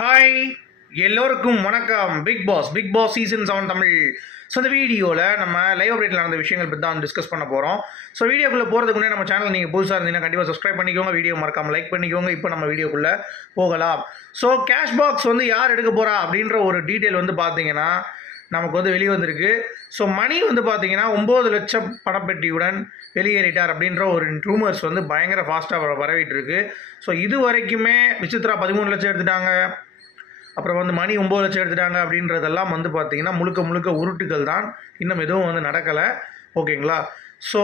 Hi எல்லோருக்கும் வணக்கம். Bigg Boss Bigg Boss season seven Tamil. So இந்த வீடியோவில் நம்ம லைவ் அப்டேட்டில் நடந்த விஷயங்கள் பற்றி தான் டிஸ்கஸ் பண்ண போகிறோம் ஸோ வீடியோக்குள்ளே போகிறதுக்கு முன்னாடி நம்ம சேனல் நீங்கள் புதுசாக இருந்தீங்கன்னா கண்டிப்பாக சப்ஸ்கிரைப் பண்ணிக்கோங்க. வீடியோ மறக்காம லைக் பண்ணிக்கோங்க. இப்போ நம்ம வீடியோக்குள்ளே போகலாம். ஸோ கேஷ் பாக்ஸ் வந்து யார் எடுக்க போகிறா அப்படின்ற ஒரு டீட்டெயில் வந்து பார்த்தீங்கன்னா நமக்கு வந்து வெளியே வந்திருக்கு. ஸோ மணி வந்து பார்த்தீங்கன்னா ஒம்பது லட்சம் பணப்பெட்டியுடன் வெளியேறிட்டார் அப்படின்ற ஒரு ரூமர்ஸ் வந்து பயங்கர ஃபாஸ்ட்டாக பரவிட்டு இருக்கு ஸோ இது வரைக்குமே விசித்ரா பதிமூணு லட்சம் எடுத்துட்டாங்க. அப்புறம் வந்து மணி ஒம்பது லட்சம் எடுத்துட்டாங்க அப்படின்றதெல்லாம் வந்து பார்த்தீங்கன்னா முழுக்க முழுக்க உருட்டுகள் தான். இன்னும் எதுவும் வந்து நடக்கலை. ஓகேங்களா? ஸோ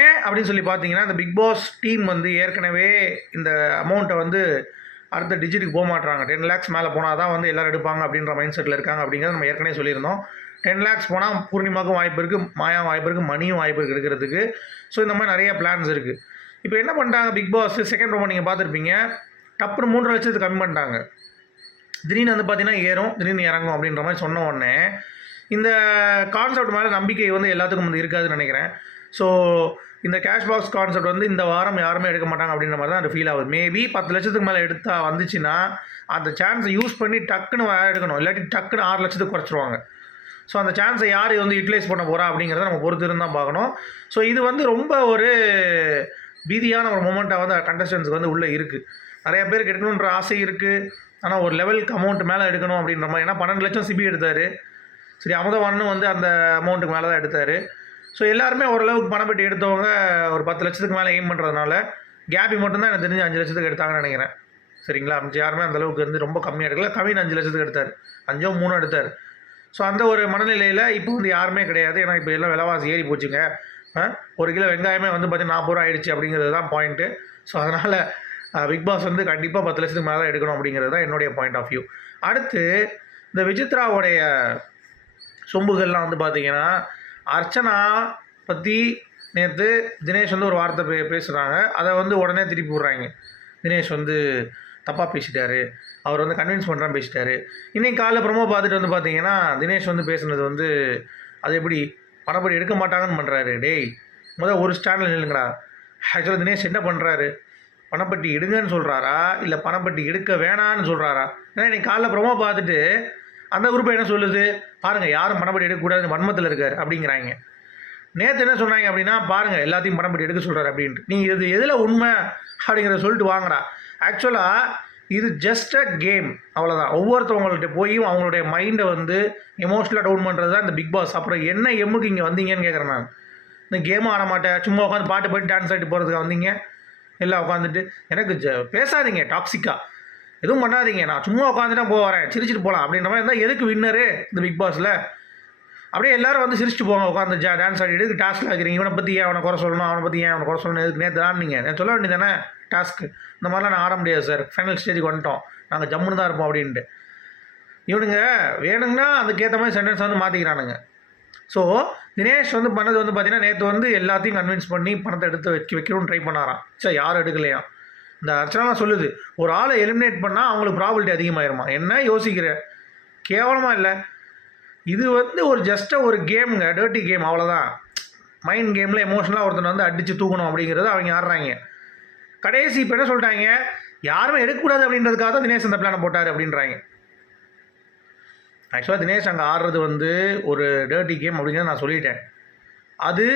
ஏன் அப்படின்னு சொல்லி பார்த்தீங்கன்னா இந்த பிக் பாஸ் டீம் வந்து ஏற்கனவே இந்த அமௌண்ட்டை வந்து அடுத்த டிஜிட்டுக்கு போக மாட்டாங்க டென் லேக்ஸ் மேலே போனால் தான் வந்து எல்லோரும் எடுப்பாங்க அப்படின்ற மைண்ட் செட்டில் இருக்காங்க அப்படிங்கிறத நம்ம ஏற்கனவே சொல்லியிருந்தோம். டென் லேக்ஸ் போனால் பூர்ணிமாவுக்கும் வாய்ப்பு இருக்குது மாயா வாய்ப்பு இருக்குது மணியும் வாய்ப்பு இருக்குது எடுக்கிறதுக்கு. ஸோ இந்த மாதிரி நிறைய பிளான்ஸ் இருக்குது இப்போ என்ன பண்ணிட்டாங்க பிக் பாஸ் செகண்ட் ரோமோ நீங்கள் பார்த்துருப்பீங்க. டப்புனு மூன்று லட்சத்துக்கு கம்மி பண்ணிட்டாங்க. திடீர்னு வந்து பார்த்தீங்கன்னா ஏறும் திடீர்னு இறங்கும் அப்படின்ற மாதிரி சொன்ன உடனே இந்த கான்செப்ட் மேலே நம்பிக்கை வந்து எல்லாத்துக்கும் வந்து இருக்காதுன்னு நினைக்கிறேன். ஸோ இந்த கேஷ் பாக்ஸ் கான்செப்ட் வந்து இந்த வாரம் யாருமே எடுக்க மாட்டாங்க அப்படின்ற மாதிரி தான் அது ஃபீல் ஆகுது. மேபி பத்து லட்சத்துக்கு மேலே எடுத்தால் வந்துச்சுன்னா அந்த சான்ஸை யூஸ் பண்ணி டக்குன்னு எடுக்கணும். இல்லாட்டி டக்குன்னு ஆறு லட்சத்துக்கு குறைச்சிருவாங்க. ஸோ அந்த சான்ஸை யார் வந்து யூட்டிலைஸ் பண்ண போகிறா அப்படிங்கிறத நம்ம பொறுத்து இருந்தால் பார்க்கணும். ஸோ இது வந்து ரொம்ப ஒரு பீதியான ஒரு மூமெண்ட்டாக வந்து கண்டஸ்டன்ஸுக்கு வந்து உள்ளே இருக்குது நிறைய பேருக்கு எடுக்கணுன்ற ஆசை இருக்குது ஆனால் ஒரு லெவலுக்கு அமௌண்ட் மேலே எடுக்கணும் அப்படின்ற மாதிரி. ஏன்னா பன்னெண்டு லட்சம் சிபி எடுத்தார். சரி அமுதவானும் வந்து அந்த அமௌண்ட்டுக்கு மேலே தான் எடுத்தார். ஸோ எல்லாருமே ஓரளவுக்கு பணப்பெட்டி எடுத்தவங்க ஒரு பத்து லட்சத்துக்கு மேலே எய்ம் பண்ணுறதுனால கேபி மட்டும்தான் எனக்கு தெரிஞ்சு அஞ்சு லட்சத்துக்கு எடுத்தாங்கன்னு நினைக்கிறேன். சரிங்களா? மிச்சம் யாருமே அந்த அளவுக்கு வந்து ரொம்ப கம்மியாக எடுக்கல. கவின் அஞ்சு லட்சத்துக்கு எடுத்தார். அஞ்சோ மூணோ எடுத்தார். ஸோ அந்த ஒரு மனநிலையில் இப்போ வந்து யாருமே கிடையாது. ஏன்னா இப்போ எல்லாம் விலைவாசி ஏறி போச்சுங்க. ஒரு கிலோ வெங்காயமே வந்து பார்த்தீங்கன்னா நாற்பது ரூபா ஆயிடுச்சு அப்படிங்கிறது தான் பாயிண்ட்டு ஸோ அதனால் பிக் பாஸ் வந்து கண்டிப்பாக பத்து லட்சத்துக்கு மேலே தான் எடுக்கணும் அப்படிங்கிறது தான் என்னுடைய பாயிண்ட் ஆஃப் வியூ அடுத்து இந்த விசித்ராவுடைய சொம்புகள்லாம் வந்து பார்த்தீங்கன்னா அர்ச்சனா பற்றி நேற்று தினேஷ் வந்து ஒரு வார்த்தை பே பேசுகிறாங்க அதை வந்து உடனே திருப்பி விட்றாங்க. தினேஷ் வந்து தப்பாக பேசிட்டாரு. அவர் வந்து கன்வின்ஸ் பண்ணுறான்னு பேசிட்டாரு. இன்றைக்கி காலைல ப்ரமோ பார்த்துட்டு வந்து பார்த்தீங்கன்னா தினேஷ் வந்து பேசுனது வந்து அது எப்படி பணப்படி எடுக்க மாட்டாங்கன்னு பண்ணுறாரு டேய் முதல் ஒரு ஸ்டாண்டில் நில்லுங்கடா. ஆக்சுவலாக தினேஷ் என்ன பண்ணுறாரு பணப்பட்டி எடுங்கன்னு சொல்கிறாரா இல்லை பணப்பட்டி எடுக்க வேணான்னு சொல்கிறாரா ஏன்னா இன்னைக்கு காலைல ப்ரமோ பார்த்துட்டு அந்த குரூப்பை என்ன சொல்லுது? பாருங்கள் யாரும் பணப்பட்டி எடுக்கக்கூடாது வன்மத்தில் இருக்கார் அப்படிங்கிறாங்க. நேற்று என்ன சொன்னாங்க அப்படின்னா பாருங்கள் எல்லாத்தையும் பணப்பட்டி எடுக்க சொல்கிறார் அப்படின்ட்டு. நீங்கள் இது எதில் உண்மை அப்படிங்கிறத சொல்லிட்டு வாங்கடா. ஆக்சுவலாக இது ஜஸ்ட் அ கேம் அவ்வளோதான் ஒவ்வொருத்தவங்கள்ட்ட போய் அவங்களுடைய மைண்டை வந்து எமோஷ்னலாக டவுன் பண்ணுறது தான் இந்த பிக் பாஸ் அப்புறம் என்ன எம்முக்கு இங்கே வந்தீங்கன்னு கேட்குறேன் நான். இந்த கேமும் ஆட மாட்டேன். சும்மா உட்காந்து பாட்டு போய் டான்ஸ் ஆகிட்டு போகிறதுக்கு வந்தீங்க? எல்லாம் உட்காந்துட்டு எனக்கு ஜ- பேசாதீங்க டாக்ஸிக்காக எதுவும் பண்ணாதீங்க நான் சும்மா உட்காந்துட்டா போகிறேன் சிரிச்சிட்டு போகலாம் அப்படின்ற மாதிரி இருந்தால் எதுக்கு வின்னரு இந்த பிக் பாஸில் அப்படியே எல்லாரும் வந்து சிரிச்சுட்டு போங்க உட்காந்து ஜா டான்ஸ் ஆடிட்டு டாஸ்க்கில் இருக்கிறீங்க இவனை பற்றி ஏன் அவனை குறை சொல்லணும் அவனை பற்றி ஏன் அவனை குறை சொல்லணும் எதுக்கு நேற்று ஆடினீங்க நான் சொல்ல வேண்டியது தானே டாஸ்க்கு இந்த மாதிரிலாம் நான் ஆட முடியாது சார் ஃபைனல் ஸ்டேஜுக்கு வந்துட்டோம். நாங்கள் ஜம்முன்னு தான் இருப்போம் அப்படின்ட்டு. இவனுங்க வேணுங்கன்னா அதுக்கேற்ற மாதிரி சென்டென்ஸ் வந்து மாற்றிக்கிறானுங்க ஸோ தினேஷ் வந்து பண்ணது வந்து பார்த்தீங்கன்னா நேற்று வந்து எல்லாத்தையும் கன்வின்ஸ் பண்ணி பணத்தை எடுத்து வைக்க வைக்கணும்னு ட்ரை பண்ணாராம். சரி யாரும் எடுக்கலையா? இந்த அர்ச்சனாலாம் சொல்லுது ஒரு ஆளை எலிமினேட் பண்ணால் அவங்களுக்கு ப்ராபிலிட்டி அதிகமாயிருமா? என்ன யோசிக்கிறேன் கேவலமாக இல்லை. இது வந்து ஒரு ஜஸ்ட்டாக ஒரு கேமுங்க டர்ட்டி கேம் அவ்வளோதான் மைண்ட் கேமில் எமோஷனலாக ஒருத்தனை வந்து அடித்து தூக்கணும் அப்படிங்கிறது அவங்க ஆடுறாங்க. கடைசி இப்போ என்ன சொல்லிட்டாங்க? யாருமே எடுக்கக்கூடாது அப்படின்றதுக்காக தான் தினேஷ் அந்த பிளானை போட்டார் அப்படின்றாங்க. ஆக்சுவலாக தினேஷ் அங்கே ஆடுறது வந்து ஒரு டர்ட்டி கேம் அப்படிங்கிறத நான் சொல்லிட்டேன். அது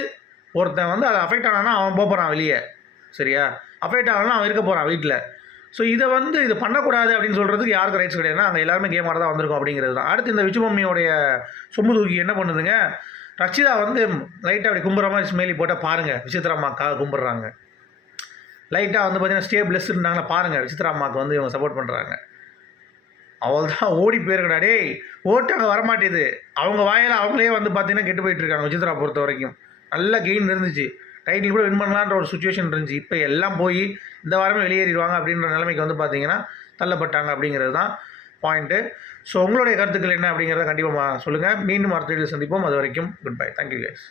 ஒருத்தன் வந்து அதை அஃபெக்ட் ஆனானா அவன் போக போகிறான் வெளியே. சரியா? அஃபெக்ட் ஆனாலும் அவன் இருக்க போகிறான் வீட்டில் ஸோ இதை வந்து இது பண்ணக்கூடாது அப்படின்னு சொல்கிறதுக்கு யாருக்கும் ரைட்ஸ் கிடையாதுன்னா அங்கே எல்லாருமே கேம் ஆட தான் வந்திருக்கும் அப்படிங்கிறது தான். அடுத்து இந்த விச்சுமம்மியோடைய சொம்பு தூக்கி என்ன பண்ணுதுங்க? ரச்சிதா வந்து லைட்டாக அப்படி கும்புற மாதிரி ஸ்மெயிலி போட்டால் பாருங்கள் விசித்திரம்மாக்காக கும்பிட்றாங்க. லைட்டாக வந்து பார்த்தீங்கன்னா ஸ்டே பிளஸ் இருந்தாங்கன்னா பாருங்கள் விசித்திரம்மாவுக்கு வந்து இவங்க சப்போர்ட் பண்ணுறாங்க அவள் தான் ஓடி போயிருக்கடா டேய் ஓட்டு அங்கே வரமாட்டேது. அவங்க வாயில் அவங்களே வந்து பார்த்தீங்கன்னா கெட்டு போயிட்டுருக்காங்க இருக்காங்க விசித்ரா பொறுத்த வரைக்கும். நல்ல கெயின் இருந்துச்சு. டைட்டில் கூட வின் பண்ணலான்ற ஒரு சுச்சுவேஷன் இருந்துச்சு. இப்போ எல்லாம் போய் இந்த வாரமே வெளியேறிடுவாங்க அப்படின்ற நிலைமைக்கு வந்து பார்த்தீங்கன்னா தள்ளப்பட்டாங்க அப்படிங்கிறது தான் பாயிண்ட்டு ஸோ உங்களுடைய கருத்துக்கள் என்ன அப்படிங்கிறத கண்டிப்பாக சொல்லுங்கள் மீண்டும் அடுத்த சந்திப்போம். அது வரைக்கும் குட் பை தேங்க்யூ guys.